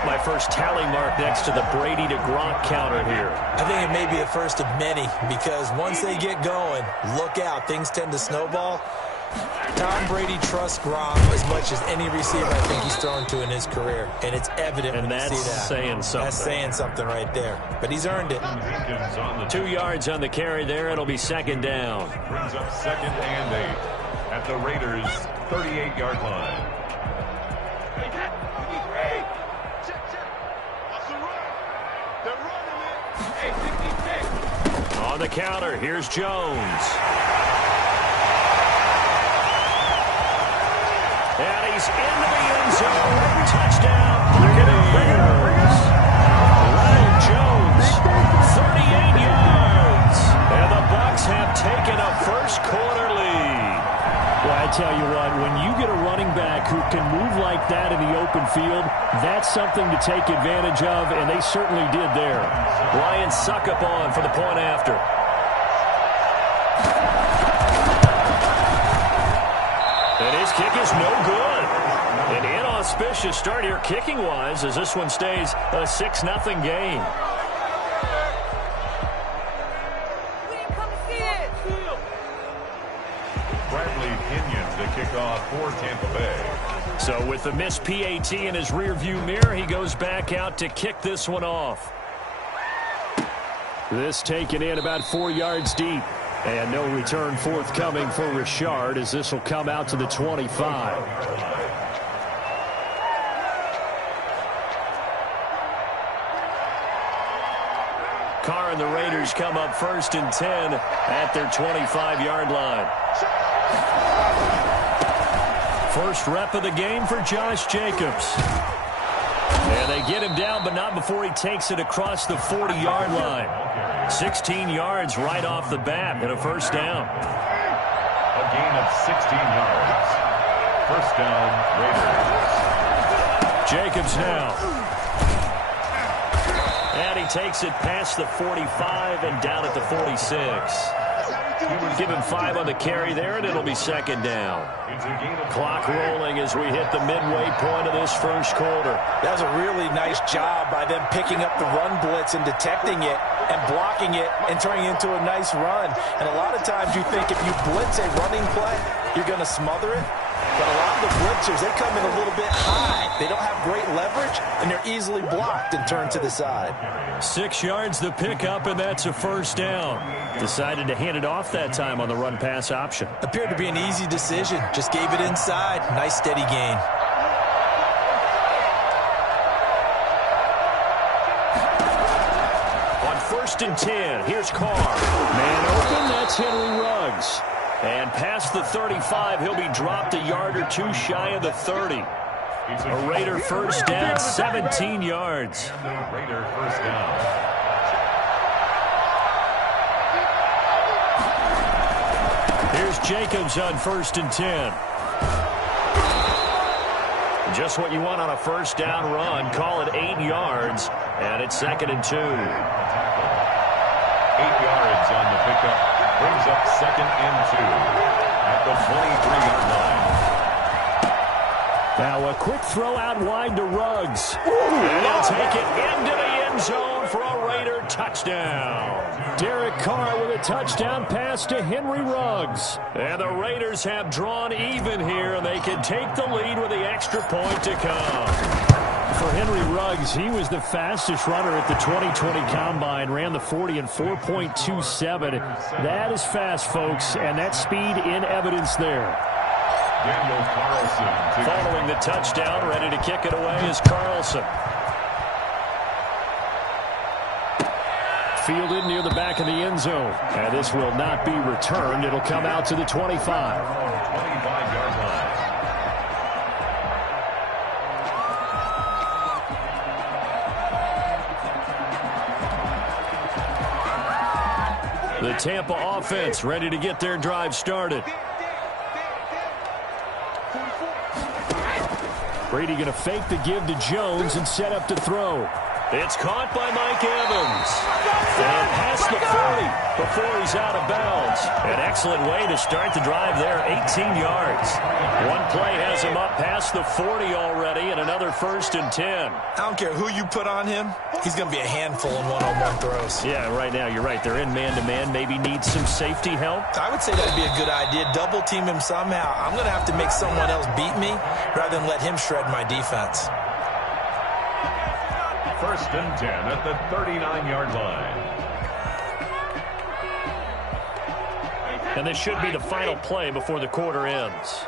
put my first tally mark next to the Brady to Gronk counter here. I think it may be the first of many because once they get going, look out. Things tend to snowball. Tom Brady trusts Gronk as much as any receiver I think he's thrown to in his career, and it's evident when you see that. And that's saying something. That's saying something right there. But he's earned it. 2 yards on the carry there. It'll be second down. Brings up 2nd and 8 at the Raiders' 38-yard line. On the counter, here's Jones. And he's into the end zone. Touchdown, Buccaneers. Ronald Jones, 38 yards. And the Bucs have taken a first-quarter lead. Well, I tell you what, when you get a running back who can move like that in the open field, that's something to take advantage of, and they certainly did there. Lions suck up on for the point after. And his kick is no good. An inauspicious start here kicking-wise as this one stays a 6-0 game. Bradley Pinion to kick off for Tampa Bay. So with the missed PAT in his rearview mirror, he goes back out to kick this one off. This taken in about 4 yards deep. And no return forthcoming for Richard as this will come out to the 25. Carr and the Raiders come up 1st and 10 at their 25-yard line. First rep of the game for Josh Jacobs. And they get him down, but not before he takes it across the 40-yard line. 16 yards right off the bat and a first down. A gain of 16 yards. First down, Raiders. Jacobs now. And he takes it past the 45 and down at the 46. Give him 5 on the carry there, and it'll be second down. Clock rolling as we hit the midway point of this first quarter. That was a really nice job by them picking up the run blitz and detecting it and blocking it and turning it into a nice run. And a lot of times you think if you blitz a running play, you're going to smother it. But a lot of the blitzers, they come in a little bit high. They don't have great leverage, and they're easily blocked and turned to the side. 6 yards the pickup, and that's a first down. Decided to hand it off that time on the run-pass option. Appeared to be an easy decision. Just gave it inside. Nice steady gain. On 1st and 10, here's Carr. Man open, that's Henry Ruggs. And past the 35, he'll be dropped a yard or two shy of the 30. A Raider first down, 17 yards. Raider first down. Here's Jacobs on 1st and 10. Just what you want on a first down run. Call it 8 yards, and it's 2nd and 2. 8 yards on the pickup. Brings up 2nd and 2 at the 23-yard line. Now a quick throw out wide to Ruggs. And they'll take it into the end zone for a Raider touchdown. Derek Carr with a touchdown pass to Henry Ruggs. And the Raiders have drawn even here, and they can take the lead with the extra point to come. For Henry Ruggs, he was the fastest runner at the 2020 Combine, ran the 40 in 4.27. That is fast, folks, and that speed in evidence there. Daniel Carlson. Following the touchdown, ready to kick it away is Carlson. Fielded near the back of the end zone. And this will not be returned. It'll come out to the 25. 25-yard line. The Tampa offense ready to get their drive started. Brady going to fake the give to Jones and set up to throw. It's caught by Mike Evans. And past the 40 before he's out of bounds. An excellent way to start the drive there, 18 yards. One play has him up past the 40 already, and another 1st and 10. I don't care who you put on him. He's going to be a handful in one-on-one throws. Yeah, right now you're right. They're in man-to-man. Maybe need some safety help. I would say that'd be a good idea. Double team him somehow. I'm going to have to make someone else beat me rather than let him shred my defense. 1st and 10 at the 39-yard line. And this should be the final play before the quarter ends.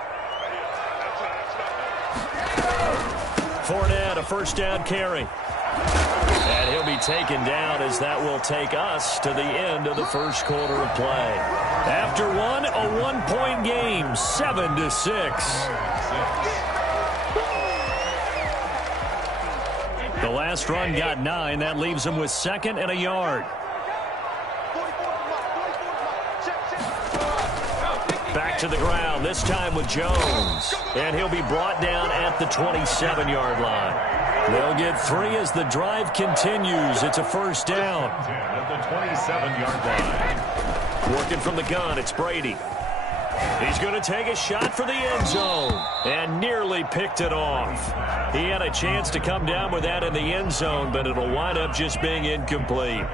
Fournette, a 1st down carry. And he'll be taken down as that will take us to the end of the 1st quarter of play. After one, a one-point game, 7-6. The last run got 9. That leaves him with 2nd and a yard. Back to the ground, this time with Jones. And he'll be brought down at the 27-yard line. They'll get 3 as the drive continues. It's a 1st down. At the 27-yard line. Working from the gun, it's Brady. He's going to take a shot for the end zone and nearly picked it off. He had a chance to come down with that in the end zone, but it'll wind up just being incomplete.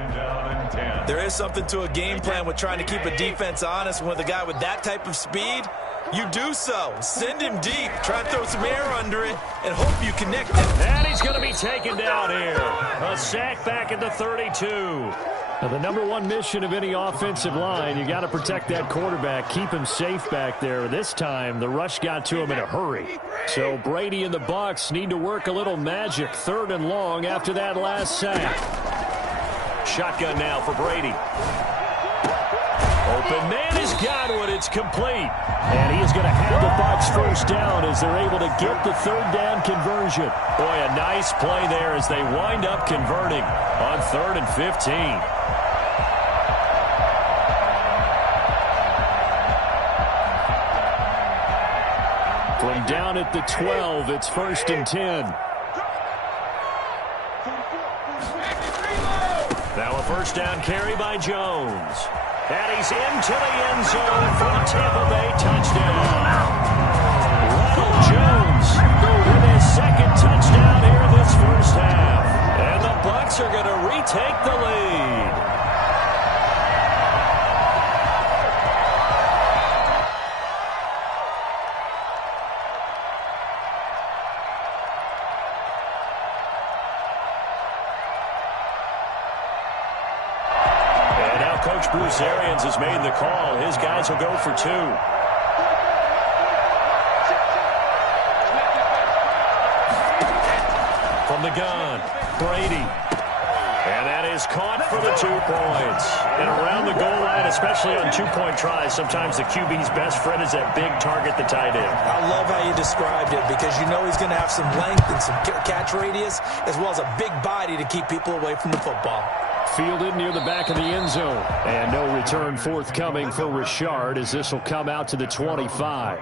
There is something to a game plan with trying to keep a defense honest. With a guy with that type of speed, you do so. Send him deep. Try and throw some air under it and hope you connect him. And he's going to be taken down here. A sack back at the 32. Now, the number one mission of any offensive line, you got to protect that quarterback, keep him safe back there. This time, the rush got to him in a hurry. So Brady and the Bucs need to work a little magic. 3rd and long after that last sack. Shotgun now for Brady. Open man is Godwin. It's complete. And he is going to have the Bucs 1st down as they're able to get the 3rd down conversion. Boy, a nice play there as they wind up converting on 3rd and 15. From down at the 12, it's 1st and 10. Now a 1st down carry by Jones. And he's into the end zone for a Tampa Bay touchdown. Ronald Jones with his 2nd touchdown here this 1st half. And the Bucs are going to retake the lead. Coach Bruce Arians has made the call. His guys will go for 2. From the gun, Brady. And that is caught for the 2 points. And around the goal line, especially on 2-point tries, sometimes the QB's best friend is that big target, the tight end. I love how you described it because you know he's going to have some length and some catch radius as well as a big body to keep people away from the football. Fielded near the back of the end zone. And no return forthcoming for Richard as this will come out to the 25.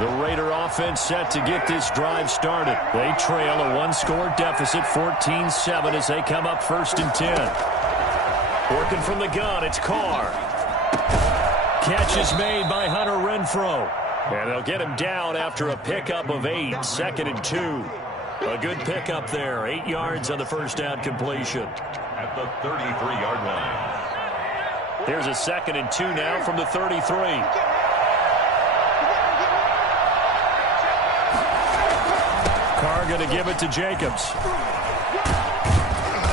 The Raider offense set to get this drive started. They trail a 1-score deficit, 14-7 as they come up 1st and 10. Working from the gun, it's Carr. Catch is made by Hunter Renfrow. And they'll get him down after a pickup of 8, 2nd and 2. A good pickup there, 8 yards on the 1st down completion. At the 33-yard line. Here's a 2nd and 2 now from the 33. Carr going to give it to Jacobs.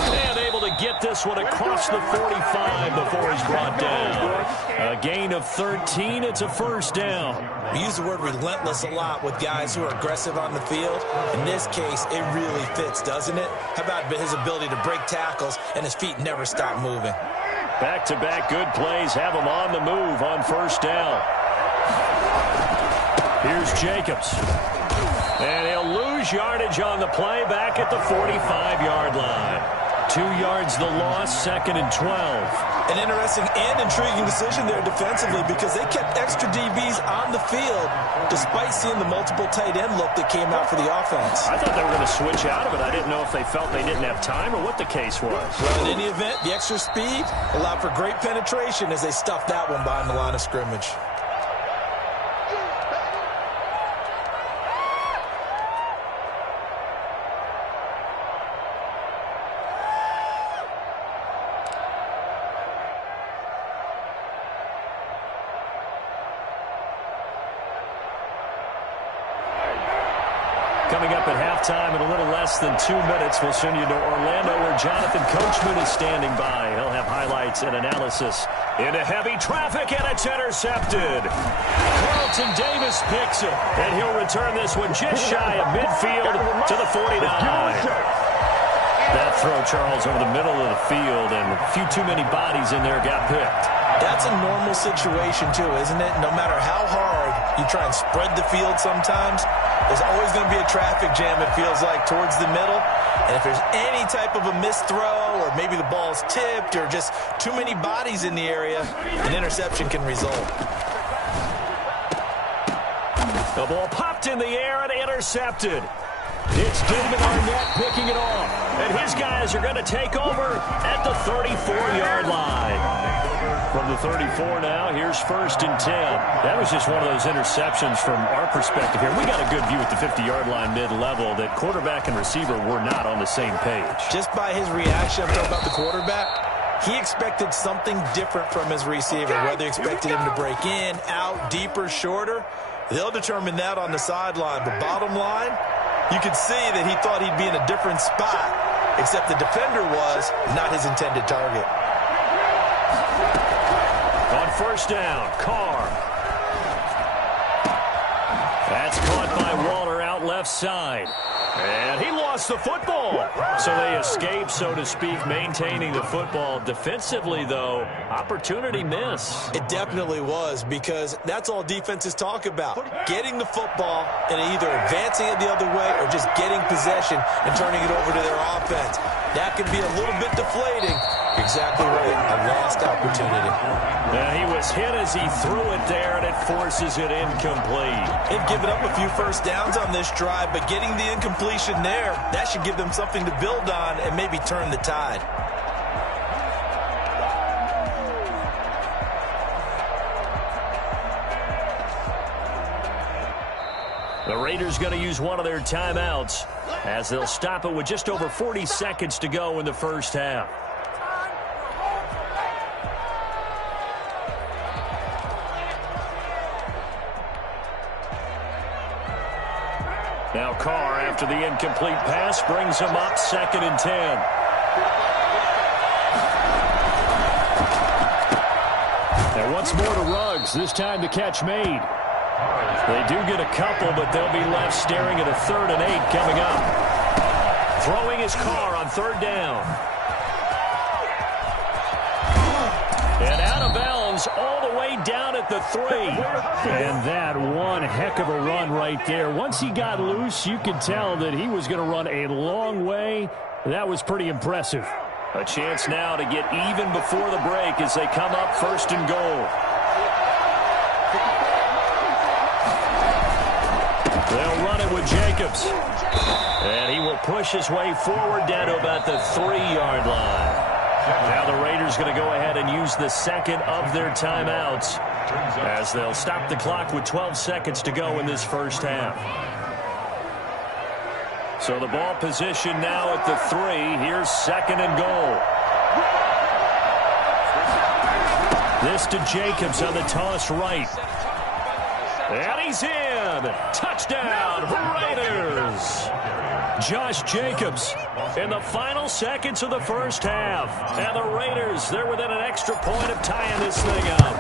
And able to get this one across the 45 before he's brought down. A gain of 13. It's a 1st down. We use the word relentless a lot with guys who are aggressive on the field. In this case, it really fits, doesn't it? How about his ability to break tackles and his feet never stop moving? Back-to-back good plays have him on the move on 1st down. Here's Jacobs. And he'll lose yardage on the play back at the 45-yard line. 2 yards the loss, 2nd and 12. An interesting and intriguing decision there defensively because they kept extra DBs on the field despite seeing the multiple tight end look that came out for the offense. I thought they were going to switch out of it. I didn't know if they felt they didn't have time or what the case was. Well, in any event, the extra speed allowed for great penetration as they stuffed that one behind the line of scrimmage. Coming up at halftime in a little less than 2 minutes, we'll send you to Orlando where Jonathan Coachman is standing by. He'll have highlights and analysis. Into heavy traffic, and it's intercepted. Carlton Davis picks it, and he'll return this one just shy of midfield to the 49. That throw, Charles, over the middle of the field, and a few too many bodies in there got picked. That's a normal situation, too, isn't it? No matter how hard you try and spread the field sometimes, there's always going to be a traffic jam, it feels like, towards the middle. And if there's any type of a missed throw or maybe the ball's tipped or just too many bodies in the area, an interception can result. The ball popped in the air and intercepted. It's Damon Arnett picking it off. And his guys are going to take over at the 34-yard line. From the 34 now, here's 1st and 10. That was just one of those interceptions from our perspective here. We got a good view at the 50-yard line mid-level that quarterback and receiver were not on the same page. Just by his reaction, I'm talking about the quarterback, he expected something different from his receiver, whether he expected him to break in, out, deeper, shorter. They'll determine that on the sideline. But bottom line, you could see that he thought he'd be in a different spot, except the defender was not his intended target. On 1st down, Carr. That's caught by Waller out left side. And he lost the football. So they escape, so to speak, maintaining the football. Defensively, though, opportunity miss. It definitely was, because that's all defenses talk about. Getting the football and either advancing it the other way or just getting possession and turning it over to their offense. That can be a little bit deflating. Exactly right. A lost opportunity. Yeah, he was hit as he threw it there, and it forces it incomplete. They've given up a few first downs on this drive, but getting the incompletion there, that should give them something to build on and maybe turn the tide. The Raiders going to use one of their timeouts as they'll stop it with just over 40 seconds to go in the first half. Now Carr, after the incomplete pass, brings him up 2nd and 10. And once more to Ruggs, this time the catch made. They do get a couple, but they'll be left staring at a 3rd and 8 coming up. Throwing his Carr on 3rd down. And out of bounds all the way down at the 3. And that one heck of a run right there. Once he got loose, you could tell that he was going to run a long way. That was pretty impressive. A chance now to get even before the break as they come up 1st and goal. They'll run it with Jacobs. And he will push his way forward down to about the 3-yard line. Now the Raiders going to go ahead and use the 2nd of their timeouts as they'll stop the clock with 12 seconds to go in this first half. So the ball position now at the 3. Here's 2nd and goal. This to Jacobs on the toss right. And he's in. Touchdown, Raiders. Josh Jacobs in the final seconds of the first half. And the Raiders, they're within an extra point of tying this thing up.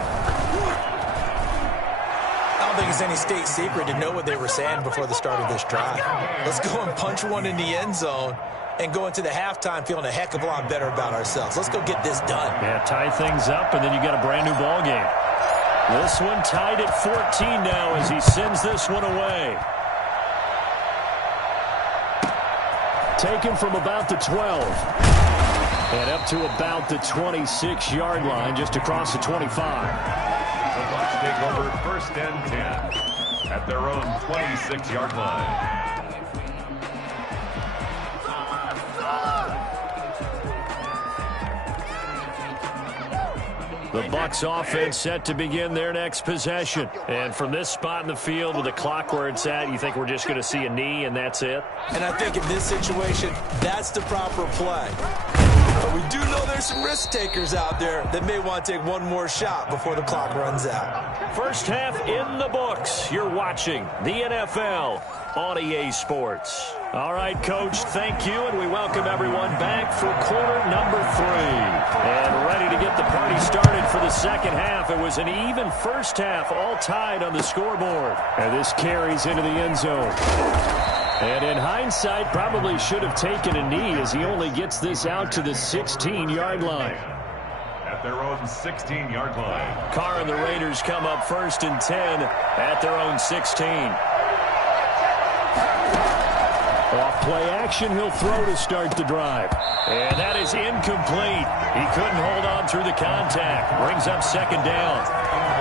I don't think it's any state secret to know what they were saying before the start of this drive. Let's go and punch one in the end zone and go into the halftime feeling a heck of a lot better about ourselves. Let's go get this done. Yeah, tie things up, and then you got a brand new ball game. This one tied at 14 now as he sends this one away. Taken from about the 12. And up to about the 26-yard line, just across the 25. The Bucs take over 1st and 10 at their own 26-yard line. The Bucs offense set to begin their next possession. And from this spot in the field with the clock where it's at, you think we're just going to see a knee and that's it? And I think in this situation, that's the proper play. But we do know there's some risk takers out there that may want to take one more shot before the clock runs out. First half in the books. You're watching the NFL on EA Sports. All right, Coach, thank you, and we welcome everyone back for quarter number 3. And ready to get the party started for the second half. It was an even first half, all tied on the scoreboard. And this carries into the end zone. And in hindsight, probably should have taken a knee as he only gets this out to the 16-yard line. At their own 16-yard line. Carr and the Raiders come up 1st and 10 at their own 16. Off play action, he'll throw to start the drive. And that is incomplete. He couldn't hold on through the contact. Brings up 2nd down.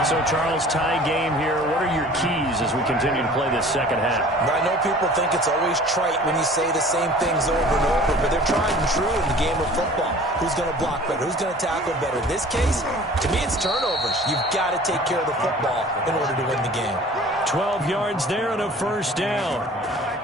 So, Charles, tie game here. What are your keys as we continue to play this second half? I know people think it's always trite when you say the same things over and over, but they're tried and true in the game of football. Who's going to block better? Who's going to tackle better? In this case, to me, it's turnovers. You've got to take care of the football in order to win the game. 12 yards there and a 1st down.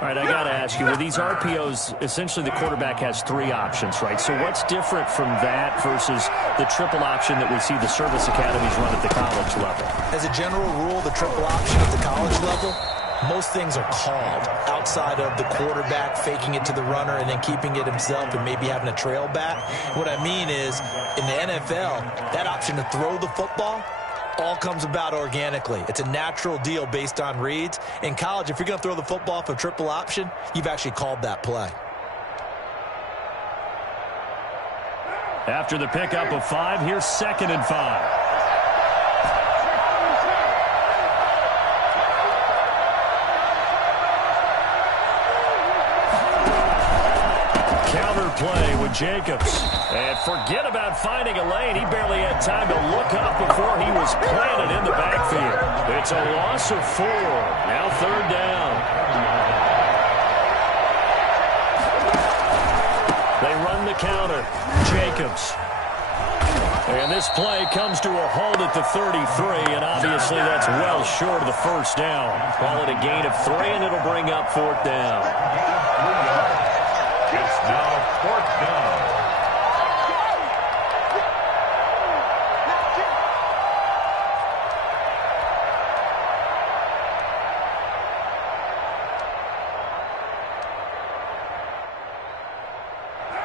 All right, I got to ask you, with these RPOs, essentially the quarterback has 3 options, right? So what's different from that versus the triple option that we see the service academies run at the college level? As a general rule, the triple option at the college level, most things are called outside of the quarterback faking it to the runner and then keeping it himself and maybe having a trail back. What I mean is, in the NFL, that option to throw the football all comes about organically. It's a natural deal based on reads. In college, if you're going to throw the football for triple option, you've actually called that play. After the pickup of 5, here's 2nd and 5. Play with Jacobs. And forget about finding a lane. He barely had time to look up before he was planted in the backfield. It's a loss of 4. Now 3rd down. They run the counter. Jacobs. And this play comes to a halt at the 33, and obviously that's well short of the 1st down. Call it a gain of 3, and it'll bring up 4th down. It's now 4th down.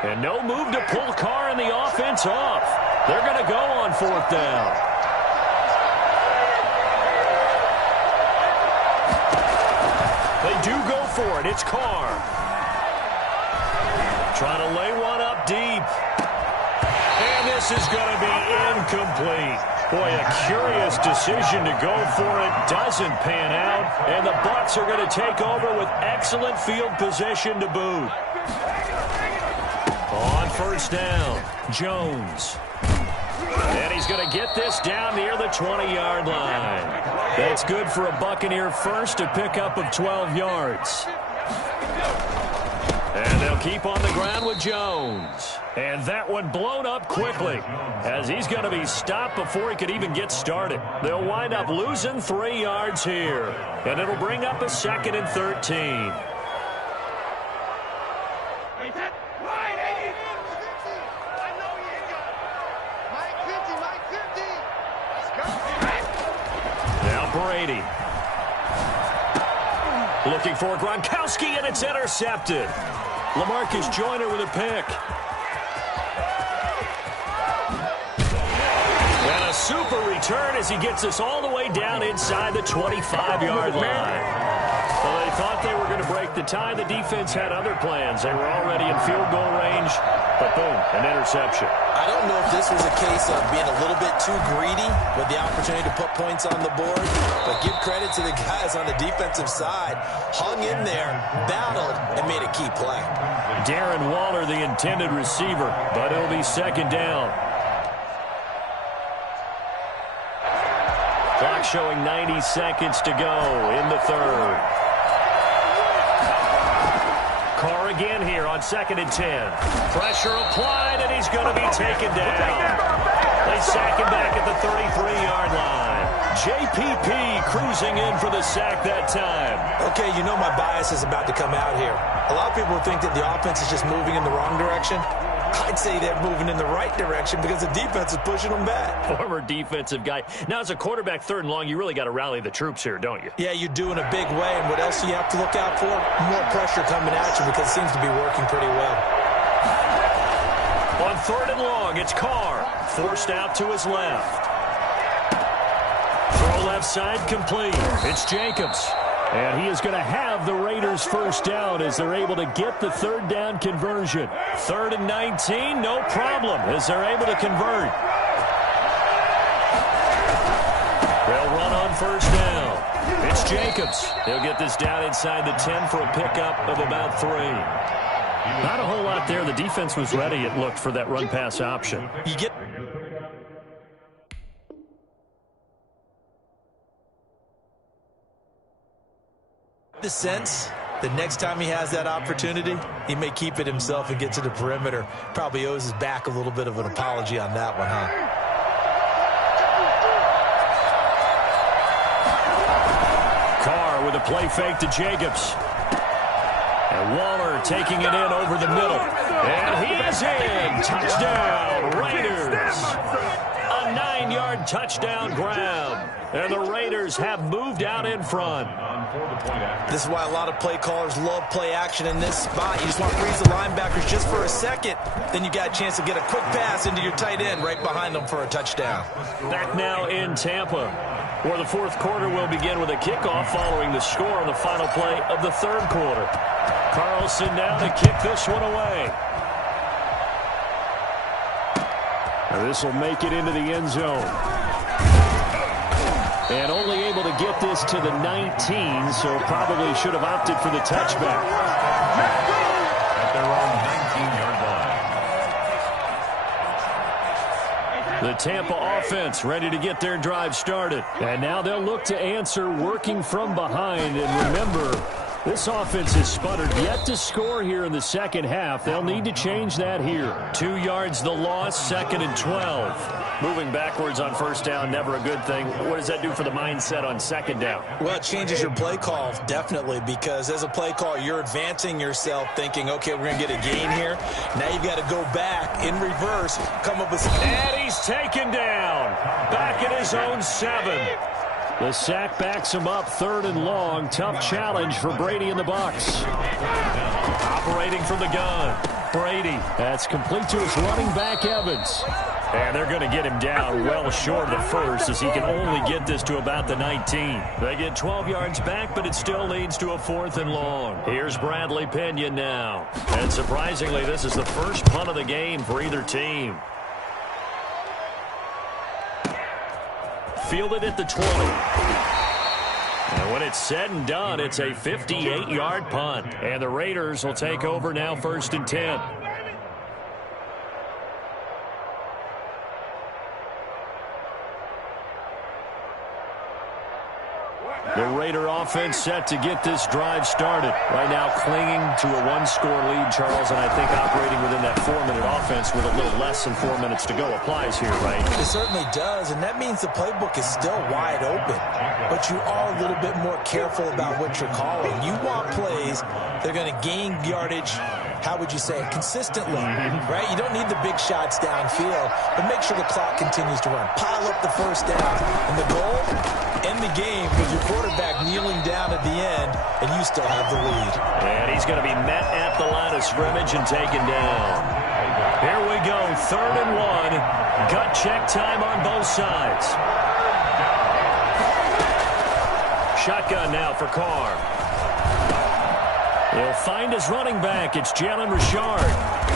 And no move to pull Carr and the offense off. They're going to go on 4th down. They do go for it. It's Carr. Trying to lay one up deep. And this is going to be incomplete. Boy, a curious decision to go for it. Doesn't pan out. And the Bucs are going to take over with excellent field position to boot. On 1st down, Jones. And he's going to get this down near the 20-yard line. That's good for a Buccaneer first, a pickup of 12 yards. And they'll keep on the ground with Jones. And that one blown up quickly as he's going to be stopped before he could even get started. They'll wind up losing 3 yards here. And it'll bring up a 2nd and 13. Now Brady. Looking for Gronkowski, and it's intercepted. LaMarcus Joyner with a pick. And a super return as he gets us all the way down inside the 25-yard line. Well, they thought they were going to break the tie. The defense had other plans. They were already in field goal range, but boom, an interception. I don't know if this was a case of being a little bit too greedy with the opportunity to put points on the board, but give credit to the guys on the defensive side. Hung in there, battled, and made a key play. Darren Waller, the intended receiver, but it'll be second down. Clock showing 90 seconds to go in the third. Carr again here on 2nd and 10. Pressure applied, and he's going to be taken down. They sack him back at the 33-yard line. JPP cruising in for the sack that time. Okay, you know my bias is about to come out here. A lot of people think that the offense is just moving in the wrong direction. I'd say they're moving in the right direction because the defense is pushing them back. Former defensive guy. Now, as a quarterback, 3rd and long, you really got to rally the troops here, don't you? Yeah, you do in a big way. And what else do you have to look out for? More pressure coming at you because it seems to be working pretty well. On 3rd and long, it's Carr. Forced out to his left. Throw left side complete. It's Jacobs. And he is going to have the Raiders first down as they're able to get the 3rd down conversion. 3rd and 19, no problem as they're able to convert. They'll run on 1st down. It's Jacobs. He'll get this down inside the 10 for a pickup of about 3. Not a whole lot there. The defense was ready, it looked, for that run-pass option. You get the sense that next time he has that opportunity, he may keep it himself and get to the perimeter. Probably owes his back a little bit of an apology on that one, huh? Carr with a play fake to Jacobs. And Waller taking it in over the middle. And he is in. Touchdown, Raiders. A 9-yard touchdown grab. And the Raiders have moved out in front. This is why a lot of play callers love play action in this spot. You just want to freeze the linebackers just for a second. Then you got a chance to get a quick pass into your tight end right behind them for a touchdown. Back now in Tampa, where the 4th quarter will begin with a kickoff following the score on the final play of the 3rd quarter. Carlson down to kick this one away. Now this will make it into the end zone. And only able to get this to the 19, so probably should have opted for the touchback. At their own 19-yard line. The Tampa offense ready to get their drive started. And now they'll look to answer working from behind. And remember, this offense has sputtered, yet to score here in the second half. They'll need to change that here. 2 yards the loss, 2nd and 12. Moving backwards on 1st down, never a good thing. What does that do for the mindset on 2nd down? Well, it changes your play call, definitely, because as a play call, you're advancing yourself thinking, okay, we're going to get a gain here. Now you've got to go back in reverse, come up with some... And he's taken down. Back at his own 7. The sack backs him up, 3rd and long. Tough challenge for Brady in the box. Operating from the gun. Brady. That's complete to his running back, Evans. And they're going to get him down well short of the 1st as he can only get this to about the 19. They get 12 yards back, but it still leads to a 4th and long. Here's Bradley Pinion now. And surprisingly, this is the first punt of the game for either team. Fielded at the 20. And when it's said and done, it's a 58-yard punt. And the Raiders will take over now 1st and 10. The Raider offense set to get this drive started. Right now clinging to a 1-score lead, Charles, and I think operating within that 4-minute offense with a little less than 4 minutes to go applies here, right? It certainly does, and that means the playbook is still wide open. But you are a little bit more careful about what you're calling. You want plays that are going to gain yardage, how would you say it, consistently, right? You don't need the big shots downfield, but make sure the clock continues to run. Pile up the 1st down. And the goal, end the game with your quarterback kneeling down at the end, and you still have the lead. And he's going to be met at the line of scrimmage and taken down. Here we go, 3rd and 1. Gut check time on both sides. Shotgun now for Carr. He'll find his running back. It's Jalen Richard.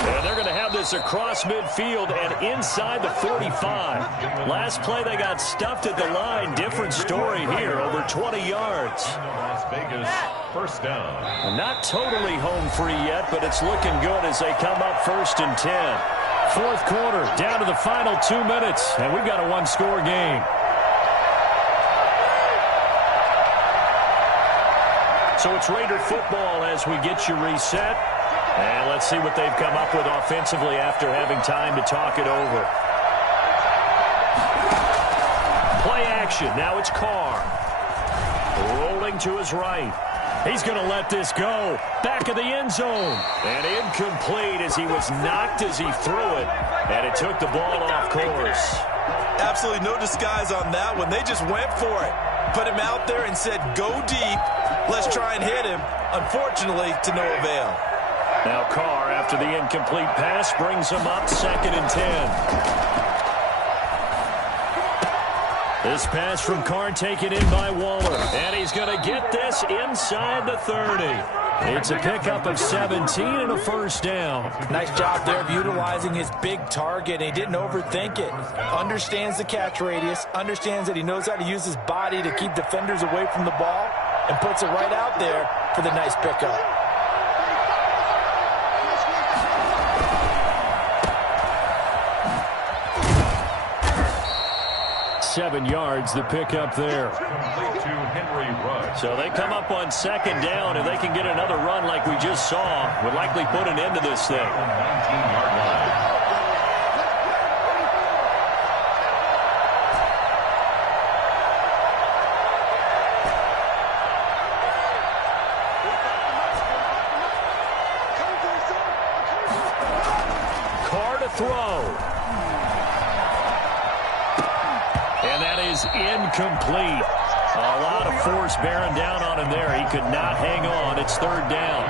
And they're going to have this across midfield and inside the 45. Last play, they got stuffed at the line. Different story here. Over 20 yards. Las Vegas, first down. Not totally home free yet, but it's looking good as they come up 1st and 10. Fourth quarter, down to the final 2 minutes, and we've got a one-score game. So it's Raider football as we get you reset. And let's see what they've come up with offensively after having time to talk it over. Play action. Now it's Carr. Rolling to his right. He's going to let this go. Back of the end zone. And incomplete as he was knocked as he threw it. And it took the ball off course. Absolutely no disguise on that one. They just went for it. Put him out there and said, go deep. Let's try and hit him. Unfortunately, to no avail. Now Carr, after the incomplete pass, brings him up 2nd and 10. This pass from Carr taken in by Waller. And he's going to get this inside the 30. It's a pickup of 17 and a first down. Nice job there of utilizing his big target. He didn't overthink it. Understands the catch radius. Understands that he knows how to use his body to keep defenders away from the ball. And puts it right out there for the nice pickup. $7 yards, the pickup there. So they come up on 2nd down, and they can get another run like we just saw. Would likely put an end to this thing. 19-yard line. Carr to throw. And that is incomplete. A lot of force bearing down on him there. He could not hang on. It's 3rd down.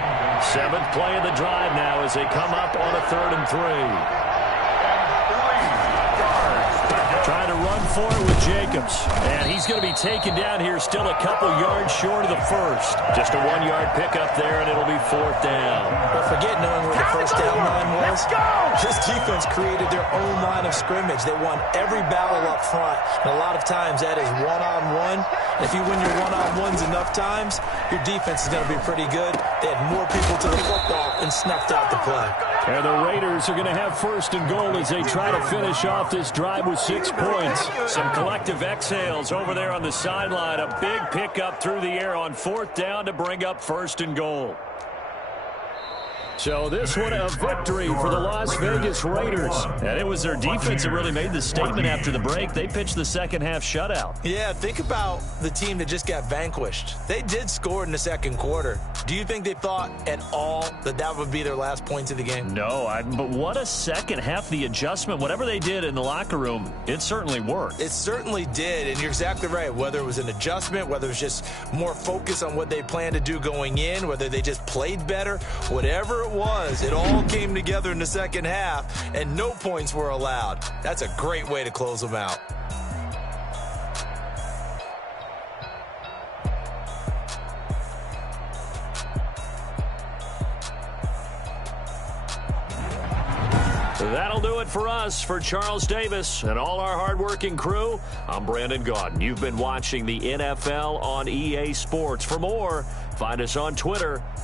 7th play of the drive now as they come up on a 3rd and 3. Trying to run for it with Jacobs. And he's going to be taken down here still a couple yards short of the first. Just a 1-yard pickup there, and it'll be 4th down. But forget knowing where the first down line was. This defense created their own line of scrimmage. They won every battle up front. And a lot of times that is one-on-one. If you win your one-on-ones enough times, your defense is going to be pretty good. They had more people to the football and snuffed out the play. And the Raiders are going to have 1st and goal as they try to finish off this drive with 6 points. Some collective exhales over there on the sideline. A big pickup through the air on 4th down to bring up 1st and goal. So this one a victory for the Las Vegas Raiders. And it was their defense that really made the statement after the break. They pitched the second half shutout. Yeah, think about the team that just got vanquished. They did score in the 2nd quarter. Do you think they thought at all that that would be their last points of the game? No, but what a second half. The adjustment, whatever they did in the locker room, it certainly worked. It certainly did, and you're exactly right. Whether it was an adjustment, whether it was just more focus on what they planned to do going in, whether they just played better, whatever it was, it all came together in the second half, and no points were allowed. That's a great way to close them out. That'll do it for us. For Charles Davis and all our hardworking crew, I'm Brandon Gaudin. You've been watching the NFL on EA Sports. For more, find us on Twitter